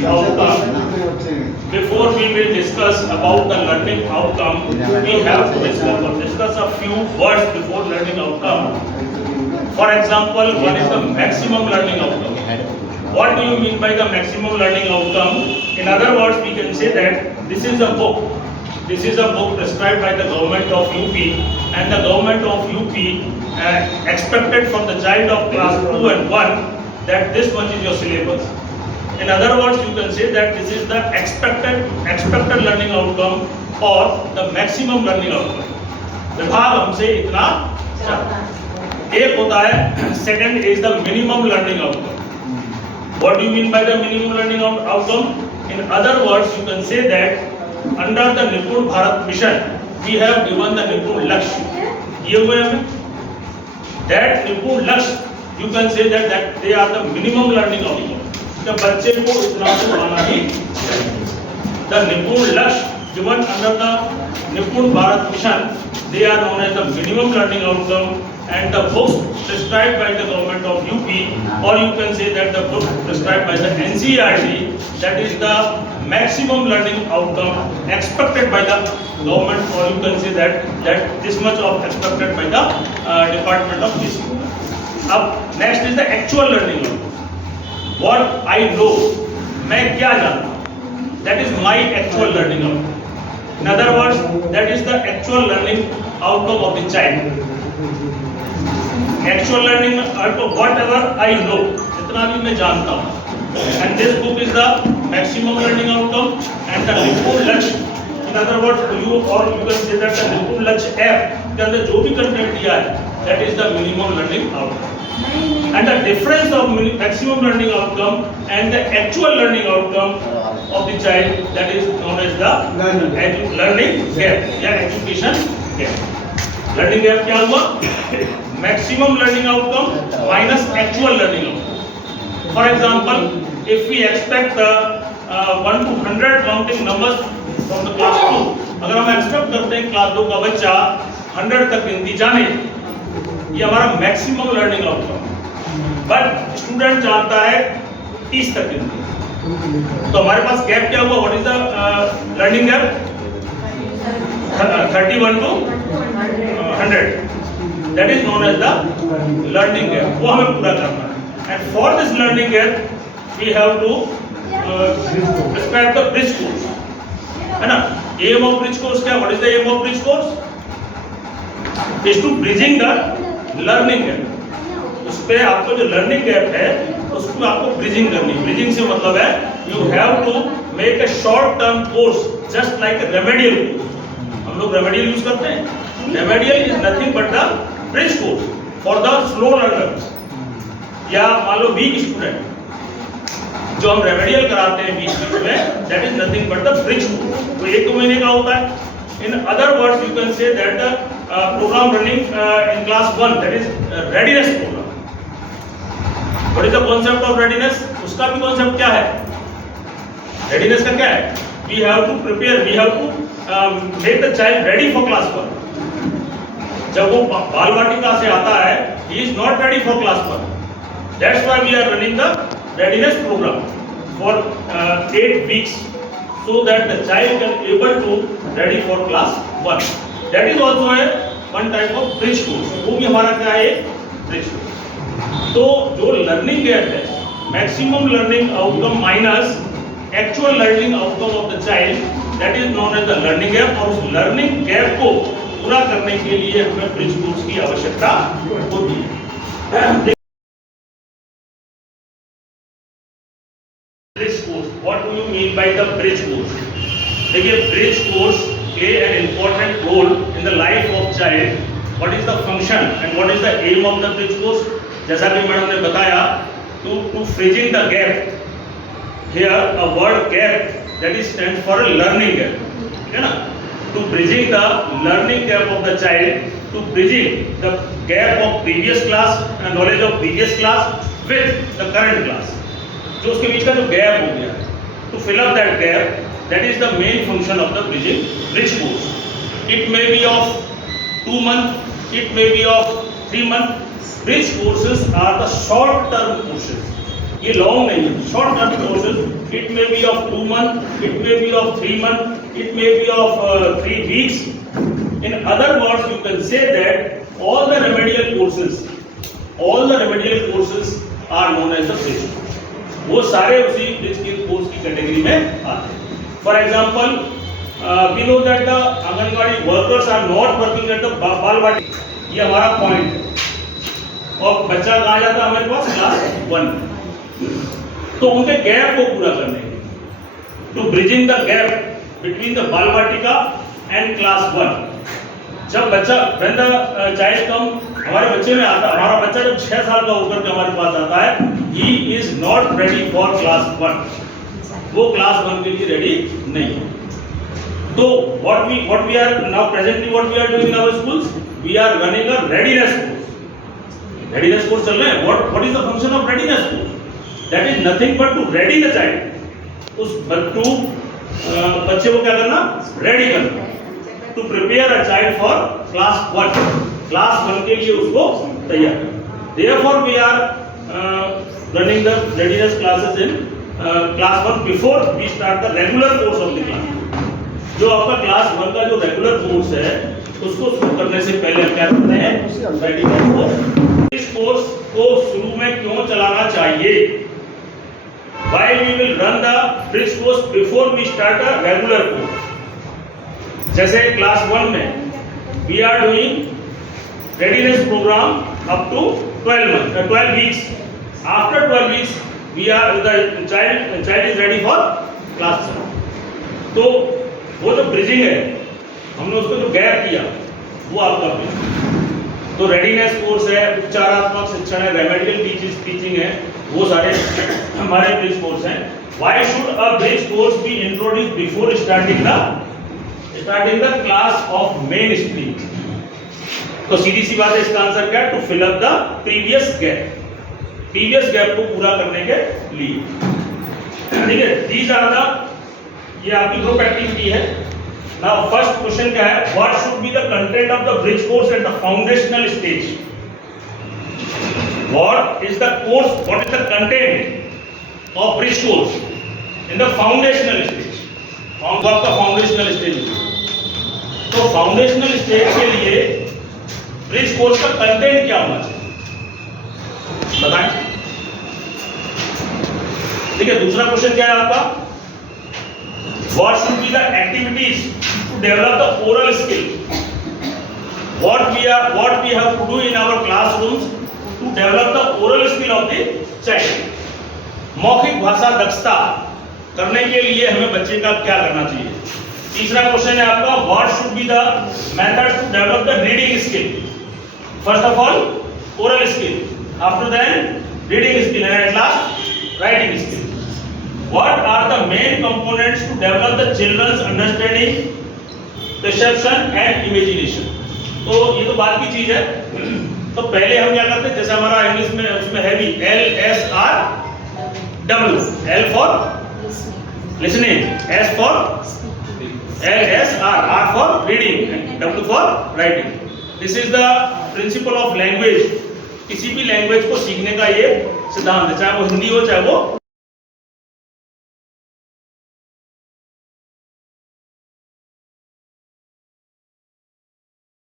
learning outcome, before we will discuss about the learning outcome, we have to discuss a few words before learning outcome. For example, one is the maximum learning outcome. What do you mean by the maximum learning outcome? In other words, we can say that this is a book. This is a book prescribed by the government of UP, and the government of UP expected from the child of class 2 and 1 that this much is your syllabus. In other words, you can say that this is the expected learning outcome or the maximum learning outcome. विभाग हमसे इतना चाहता। एक होता है second is the minimum learning outcome. What do you mean by the minimum learning outcome? In other words, you can say that under the Nipun Bharat mission, we have given the Nipun Lakshya. दिए हुए हमें that Nipun Lakshya, you can say that they are the minimum learning outcome. तो बच्चे को इतना तो आना ही चाहिए। The Nipun Lakshya given under the Nipun Bharat mission, they are known as the minimum learning outcome, and the books prescribed by the government of UP, or you can say that the book prescribed by the NCERT, that is the maximum learning outcome expected by the government, or you can say that this much of expected by the Department of Education. अब next is the actual learning outcome. What I know, मैं क्या जानता हूँ, that is my actual learning outcome. In other words, that is the actual learning outcome of the child. Actual learning outcome, whatever I know, जितना भी मैं जानता हूँ. And this book is the maximum learning outcome, and the Nipun Lakshya. In other words, you can say that the Nipun Lakshya app के अंदर जो भी content दिया है, that is the minimum learning outcome. And the difference of maximum learning outcome and the actual learning outcome of the child, that is known as the learning gap या education gap. Learning gap क्या हुआ? Maximum learning outcome minus actual learning outcome. For example, if we expect 1 to 100 counting numbers from the class 2, अगर हम expect करते हैं class 2 का बच्चा 100 तक गिनती जाने, ये हमारा maximum learning outcome. But student चाहता है 30 तक गिनती, तो हमारे पास गैप क्या हुआ? What is the learning gap? 31 to 100, that is known as the learning gap. वो हमें पूरा करना है, and for this learning gap we have to prescribe the bridge course, है ना। एम ऑफ ब्रिज कोर्स क्या? What is the aim of bridge course? Is to bridging the learning gap. उस पे आपको जो लर्निंग गैप है उसको आपको ब्रिजिंग करनी। ब्रिजिंग से मतलब है you have to make a short term course just like remedial course. हम लोग रेमेडियल यूज करते हैं। Remedial is nothing but the bridge course for the slow learners, या मान लो वीक स्टूडेंट जो हम रेमेडियल कराते हैं बीच में, that is nothing but the bridge course. वो 1 महीने का होता है। In other words, you can say that the program running in class 1, that is readiness program. What is the concept of readiness? उसका भी concept क्या है? Readiness का क्या है? We have to prepare, we have to make the child ready for class 1. जब वो बाल वाटिका से आता है, he is not ready for class 1. That's why we are running the readiness program for 8 weeks. So that the child can able to ready for class 1. That is also a one type of bridge course. वो भी हमारा क्या है? Bridge course. तो जो learning gap है, maximum learning outcome minus actual learning outcome of the child, that is known as the learning gap. और उस learning gap को पूरा करने के लिए हमें bridge course की आवश्यकता होती है। Bridge course. What do you mean by the bridge course? देखिए, bridge course play an important role in the life of child. What is the function and what is the aim of the bridge course? जैसा कि madam ने बताया, to bridging the gap. Here a word gap, that is stands for a learning gap. ठीक है ना? To bridging the learning gap of the child, to bridging the gap of previous class and knowledge of previous class with the current class. जो उसके बीच का जो gap हो गया, to fill up that gap, that is the main function of the bridge course. It may be of 2 months, it may be of 3 months. Bridge courses are the short term courses. ये long नहीं है, short term courses. It may be of 2 months, it may be of 3 months, it may be of 3 weeks. In other words, you can say that all the remedial courses are known as the bridge. वो सारे उसी bridge के course की category में आते हैं. For example, we know that the anganwadi workers are not working at the बालवाड़ी. ये हमारा पॉइंट है. और बच्चा कहाँ जाता है हमारे पास? क्लास 1. तो उनके गैप को पूरा करने के लिए, to bridging the gap between the Bal Vatika and class 1. जब बच्चा व्हेन द चाइल्ड कम, हमारे बच्चे में आता, हमारा बच्चा जब 6 साल का होकर के हमारे पास आता है, he is not ready for class 1. वो क्लास 1 के लिए रेडी नहीं है. तो what we are now presently what we are doing in our schools, we are running a readiness course. Readiness course चल रहे हैं. What is the function of readiness course? That is nothing but to ready the child. उस बच्चे को क्या करना? Ready करना. To prepare a child for class 1. Class 1 के लिए उसको तैयार करना. Therefore we are running the readiness classes in class 1 before we start the regular course of the class. जो आपका क्लास 1 का जो रेगुलर कोर्स है उसको शुरू करने से पहले हम क्या करते हैं? Readiness course. इस कोर्स को शुरू में क्यों चलाना चाहिए? Why we will run the bridge course before we start a regular course? जैसे क्लास 1 में we are doing readiness program up to 12 weeks. After 12 weeks the child is ready for class 7. तो वो जो ब्रिजिंग है, हमने उसको जो gap किया वो आपका ब्रिज. तो रेडीनेस कोर्स है, उपचारात्मक शिक्षण है, रेमेडियल टीचिंग है, वो सारे हमारे ब्रिज कोर्स हैं. Why should a bridge course be introduced before starting the class of main stream? तो सीधी सी बात है, इसका आंसर क्या है? To fill up the previous gap को पूरा करने के लिए. ठीक है, दीज आर द, ये आपकी ग्रुप एक्टिविटी है. नाउ फर्स्ट क्वेश्चन क्या है? What should be the content of the bridge course at the foundational stage? What is the content of bridge course in the foundational stage? आपका foundational stage. तो foundational stage के लिए bridge course का content क्या होना चाहिए बताएं. ठीक है, दूसरा क्वेश्चन क्या है आपका? What should be the activities to develop the oral skill? What we have to do in our classrooms to develop the oral skill of the child? मौखिक भाषा दक्षता करने के लिए हमें बच्चे का क्या करना चाहिए? तीसरा क्वेश्चन है आपका, what should be the method to develop the reading skill? First of all, oral skill. After that, reading skill, and at last, writing skill. What are the main components to develop the children's understanding, perception and imagination? तो ये तो बात की चीज है. तो पहले हम क्या करते हैं, जैसे हमारा इंग्लिश में उसमें है भी LSRW. L for listening, S for LSR, R for reading, W for writing. This is the principle of language. किसी भी लैंग्वेज को सीखने का ये सिद्धांत है, चाहे वो हिंदी हो चाहे वो